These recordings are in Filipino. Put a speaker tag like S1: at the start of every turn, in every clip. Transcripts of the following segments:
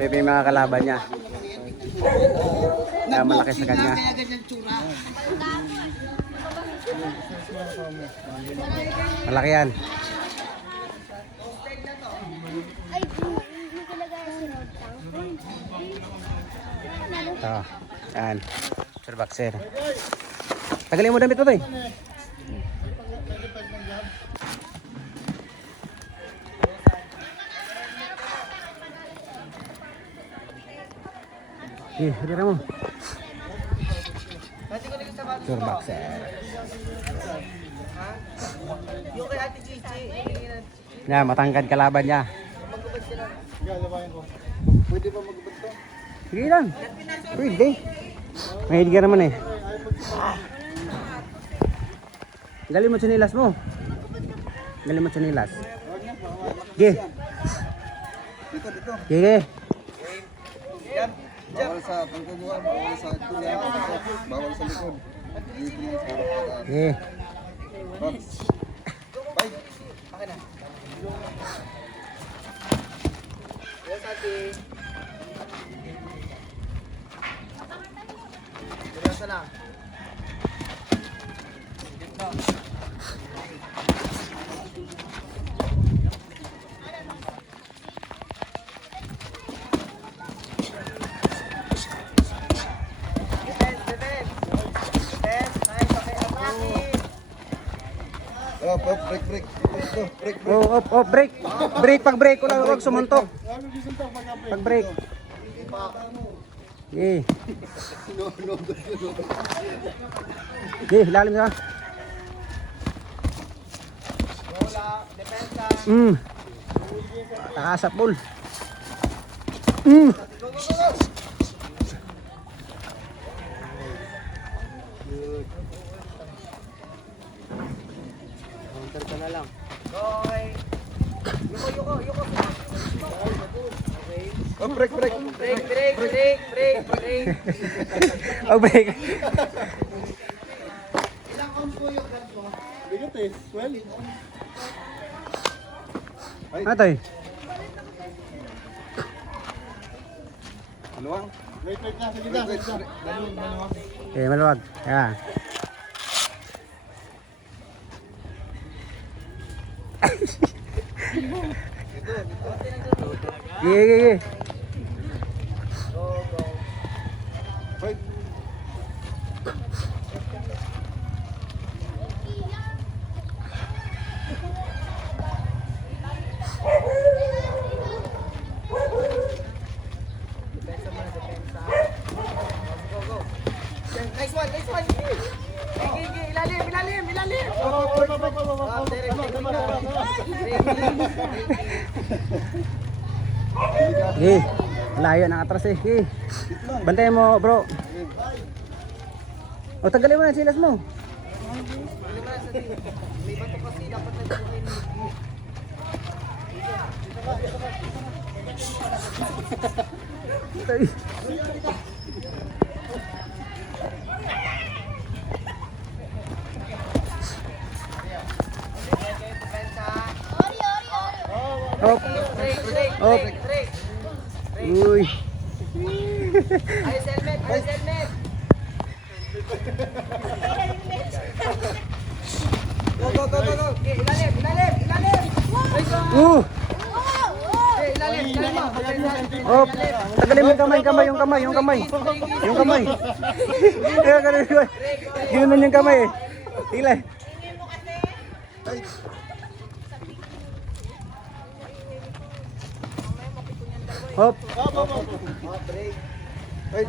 S1: Ito yung mga kalaban niya. Na malaki sa kanya.
S2: Kaya.
S1: Malaki yan. Ito. Yan. Sir Boxer. Tagalin mo damit mo to eh. Eh, hira mo. Sir Boxer. Yan, matangkad kalaban niya.
S3: Pwede ba magbad to?
S1: Sige lang. Pwede. Mahilig ka naman eh. Galing mo sinilas mo. Galing mo sinilas. Ge.
S3: Dito, dito.
S1: Ge.
S3: Bawal sa pagkukuha, bawal sa tuloy, bawal sa likod. Dito lang sa. Hops. Bye.
S2: Yes, Ate. Lang. Defense,
S3: Up, break, break. Dito, break, break.
S1: Oh, op, break. Break, pag break ko lang, huwag sumuntok. Pag break. Ge. Ge, lalim ka.
S2: Bola, depensa.
S1: Mm. Takasap ball. Mm.
S2: Okay. Yuko, yuko, yuko. Okay.
S3: Up, break, break.
S2: Break, break, break, break, break.
S1: Oh, break.
S3: Bigat eh. Well.
S1: Ano to eh?
S3: Maluwang. Break, break na. Sige na. Break, break.
S1: Eh, maluwag. Yan. Ge, ge, ge.
S3: Break.
S2: Nice one, nice one. Sige, sige. Ilalim, ilalim, ilalim. Ah, direct,
S1: Ge. Layo ng atras eh. Ge. Bantayan mo, bro. O, tagalin mo na silas mo.
S2: May bato kasi dapat nagbuhay ni
S1: Ito eh. Hop.
S2: Break, break,
S1: Oh.
S2: break, break.
S1: Uy.
S2: Ayos helmet, ayos helmet. Go, go, go, go, go. Okay, ilalim, ilalim, ilalim. Nice one.
S1: Uh.
S2: Okay, ilalim,
S1: Hop. Tagalin mo yung kamay, kamay, yung kamay, yung kamay. Yung kamay. Kaya ganun yun. Ginanon yung kamay eh. Tila. Hop.
S3: Wait.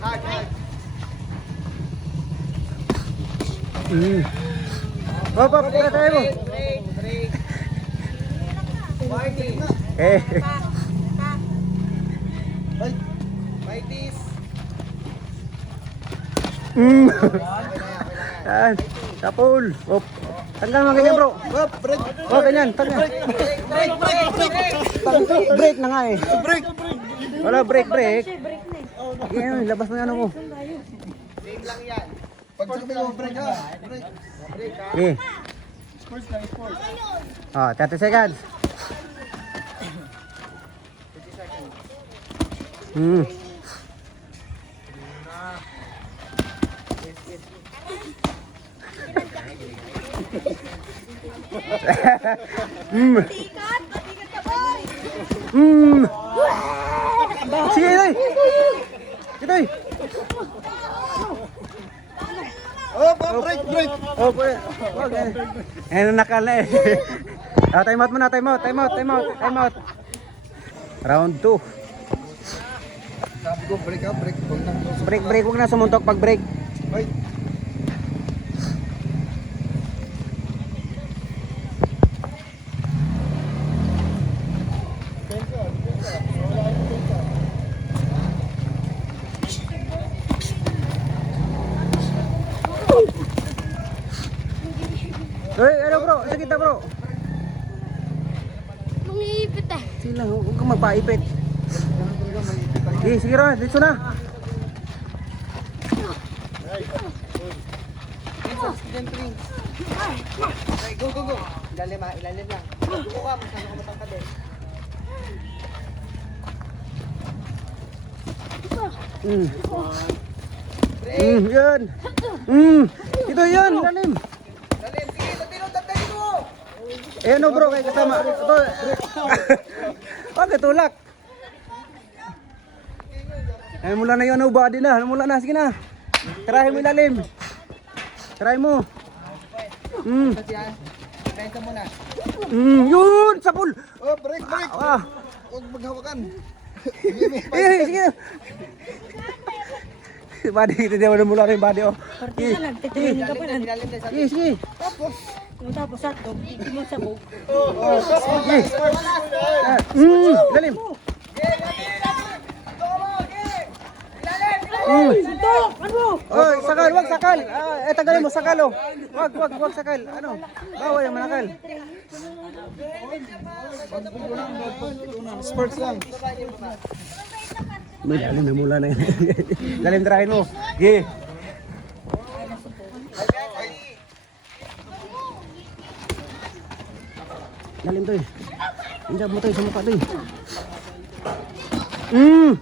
S3: Hag, hag.
S1: Mm. Hop, hop. Tayo mo.
S2: Break, break. Warning.
S1: Eh. Mm. Yan. Tapol. Hop. Tanggal mo ganyan bro.
S3: Up, break.
S1: Oh, ganyan. Tanggal.
S2: Break, break, break, break.
S1: Break na nga eh.
S3: Break.
S1: Wala break, break. Ganyan, labas mo ano mo.
S2: Game lang yan.
S3: Pag sabi mo, break ha. Break.
S2: Break ha.
S1: Okay.
S3: Sports lang, sports.
S1: Oh, 30 seconds. Hmm. Hmm.
S4: Tikat! Tikat ka!
S1: Hmm. Sige. Sige, Toy.
S3: Oh, break, break.
S1: Oh, eh. Eh, nakal na eh. Ah, time out muna, time out, time out, time out, time out. Round 2.
S3: Sabi ko, break up, break.
S1: Break, break, huwag na sumuntok pag break.
S3: Ay,
S1: Hey, ano bro? Sa kita bro.
S4: Mangipit eh.
S1: Sige magpaipit. Sige, sige ron, dito na.
S2: Go, go, go. Ilalim ha, ilalim lang. Go ka, masyado ka matangkad eh.
S1: Mm. Mm, yun. Mm. Ito yun, lalim.
S2: Lalim, sige, tatino, tatino!
S1: Eh ano bro, kasama. Ito. Wag tulak. Eh mula na yun, ano, body na. Mula na, sige na. Tirahin mo ilalim. Tirahin mo. Mm.
S2: Kain ka muna.
S1: Mm, yun, sapul.
S3: oh, break, break.
S1: Ah.
S3: Huwag maghawakan.
S1: Eh, sige. Ito di mo mula rin body oh. Sige, sige,
S2: Ilalim din, ilalim din.
S1: sige, sige.
S5: Tapos ato, hindi mo sabog.
S1: Sige. Ah, Mm, ilalim. Mm. Oh, sakal, wag sakal. Ah, eh tagalin mo sakal oh. Wag, wag, wag sakal. Ano? Bawal yung manakal.
S3: Sports lang.
S1: May lalim na mula na yan. lalim tirahin mo. Sige. Lalim to eh. Hindi mo to eh, sa mukha to eh. Mm.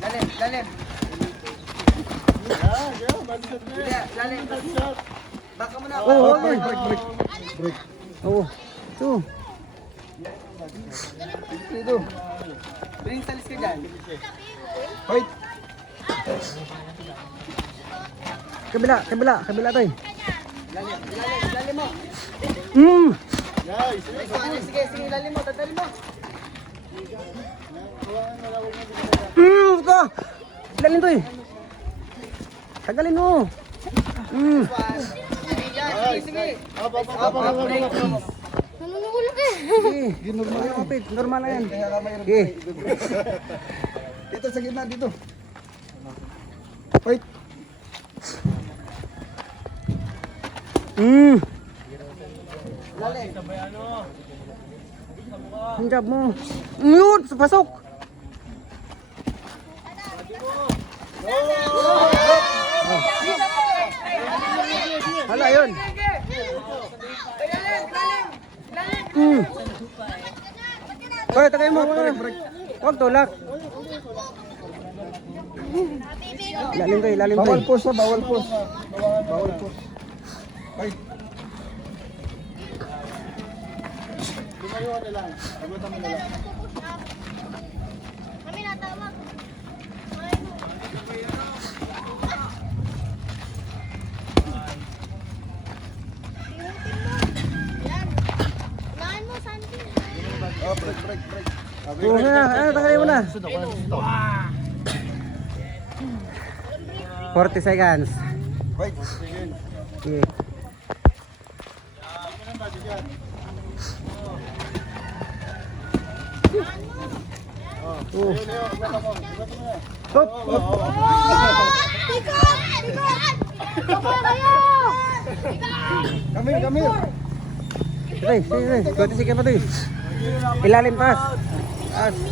S2: Lalim, lalim. Hindi, lalim. Baka mo na
S3: Oh,
S1: oh,
S3: break, break, break.
S1: Oo. Ito.
S3: Dito.
S2: Bring salis ka dyan.
S3: Fight.
S1: Kabila, kabila, kabila eh.
S2: Lalim, ilalim, ilalim mo.
S1: Mm.
S2: Sige, sige, sige, ilalim mo, tatalim mo.
S1: Mm, ito. Lalim to eh. Tagalin mo. Mm.
S2: Sige, sige, sige. Up, break.
S4: Nanunulog eh.
S1: Sige. Normal yan. Kapit, normal na yan. Sige.
S3: Dito sa gitna, dito. Fight.
S1: Mm.
S2: Lalim.
S1: Ang job mo. Yun, pasok. Hala, yun. Hmm. Hoy, tagay mo. Huwag tulak. Lalim to, eh, lalim to.
S3: Bawal
S1: eh.
S3: push ha, bawal push. Bawal push. Fight.
S4: Kami natawag. Yan. Unahan mo, Santi.
S3: Oh, break, break,
S1: Oo na, ano, tagay mo na. 40 seconds.
S3: Fight.
S1: Sige. Oh. Hop.
S4: Tikat! Tikat! Baka kayo!
S3: Come here.
S1: Sige, sige, sige. 20 seconds pa to eh. Ilalim pas.
S4: Baho!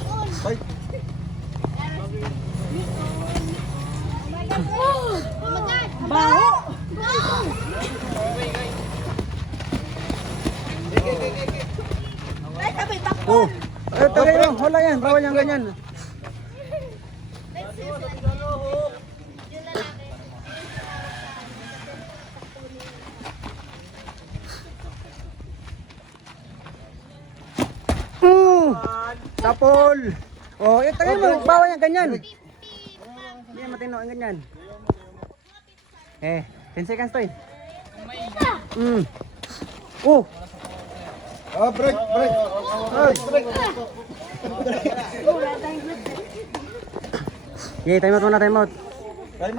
S1: Oh. Eh, tagay mo. Wala yan. Bawal yan ganyan. Sapol. Oh, eh, tagay mo, bawal yan ganyan. Hindi matino ang ganyan. Eh, 10 seconds to eh. Mm. Oh,
S3: Ah, break, break. Break, break.
S1: yeah, time out muna, time out.
S3: Time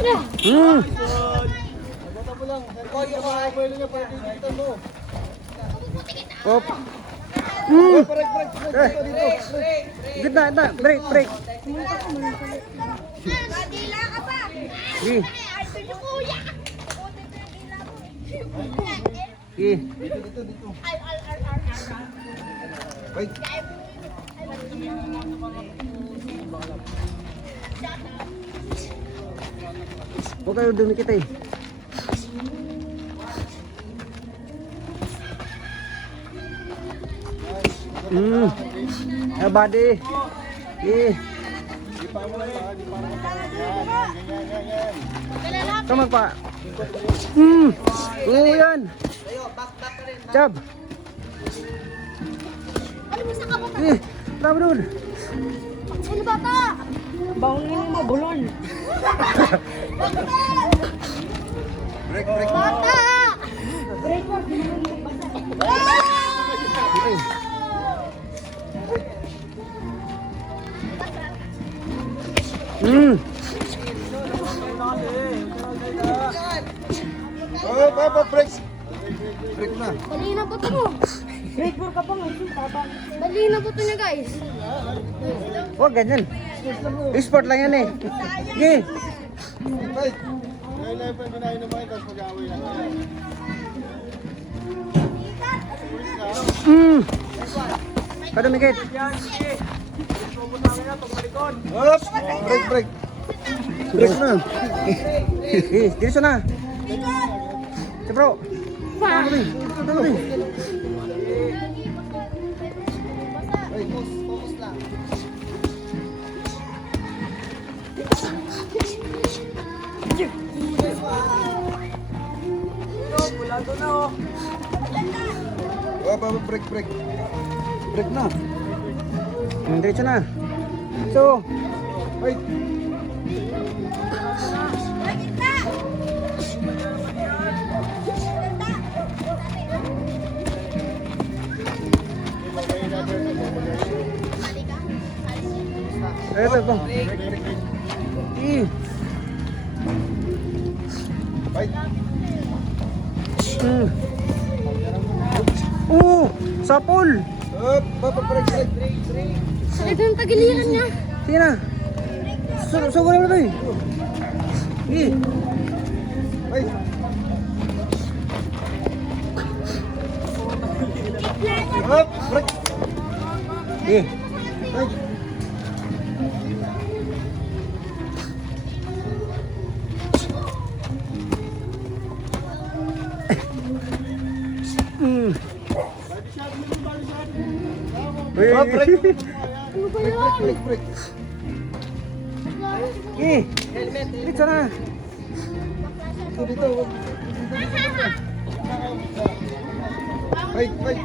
S1: Mm. Op. Mm. Eh,
S3: Dito, dito.
S2: Break, break.
S1: Break.
S4: Madila ka pa!
S1: Sige,
S4: Ay, ito yung kuya! Puti ko yung dila mo.
S1: sige.
S4: Ay, ay, ay, ay, ay.
S3: Break.
S1: Huwag kayo dumikit eh. Mm. Ah, body. Eh. Tama pa. Mm. Oo yan.
S2: Tayo, back, back ka rin.
S1: Jab.
S4: Mo sa kapatid?
S1: Eh. Tama doon.
S4: Ano bata?
S5: Bangin mo, bulon.
S3: Break, break.
S4: Bata!
S1: Eh. Mm.
S3: Oh, papa, break. Break na.
S4: Bali na po mo.
S5: Break for ka pa ngayon, tata.
S4: Bali na po ito niya guys.
S1: Huwag ganyan. Sport lang yan eh. Sige.
S3: Break. Ngayon na yung pagkinain naman, tapos mag-away.
S1: Mm. Kadumikit.
S3: Up. Break, break. Break na.
S1: Diretso na. Si bro. Tuloy.
S2: Focus, focus lang.
S3: Oh, papa, break, break. Break na.
S1: Mm, Diretso na. So,
S3: Wait.
S1: eto ito. Eh. Sapol.
S3: Up. Papa, break, break.
S4: Sakit yung tagiliran niya.
S1: Sige na. Su sugurin mo na to eh. Sige.
S3: Wait. Up. Break.
S1: Sige.
S3: Wait. Oh, break.
S1: Sige.
S3: Break, break, break.
S2: Helmet,
S1: Diretso na.
S3: Dito, dito. Wait, wait.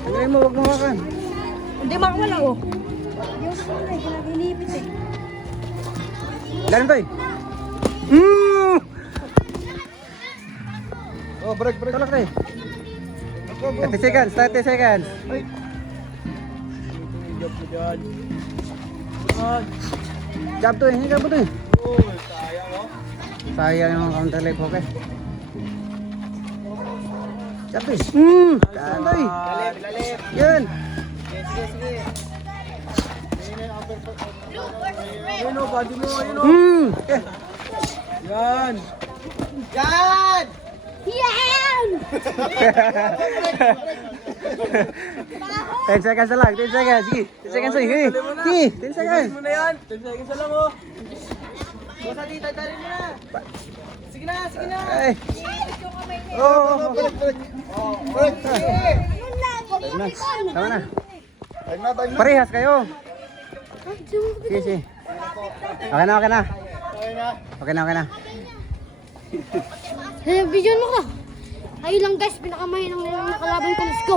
S1: Tagay mo, huwag mawakan.
S5: Hindi makawala, oh. Yung sa kulay, ginagilipit eh.
S1: Ganun to eh.
S3: Oh, break, break. Go, go.
S1: 30 seconds, 30 seconds.
S3: Wait.
S1: Jab to eh. Hindi ka po to eh. Sayang yung counter leg eh. Jab to eh. Hmm. Saan to eh.
S2: Ilalim.
S1: Yan.
S2: Sige, sige, sige.
S3: Ayun o, body mo, ayun o.
S1: Hmm. Eh.
S3: Yan.
S2: Yan!
S4: Yan!
S1: 10 seconds na lang. 10 seconds. Sige. 10 seconds. Sige. Sige. 10 seconds.
S3: mo na yan. 10 seconds na lang o.
S2: Basta dito, dali mo na. Sige na, sige na.
S1: Ay. Oh, oh, oh. Tama na. Parehas kayo. Sige, sige. Okay na, okay na. Okay na, okay na.
S4: Video mo ka. Ayun lang guys, pinakamahinang nakalaban ko. Let's go.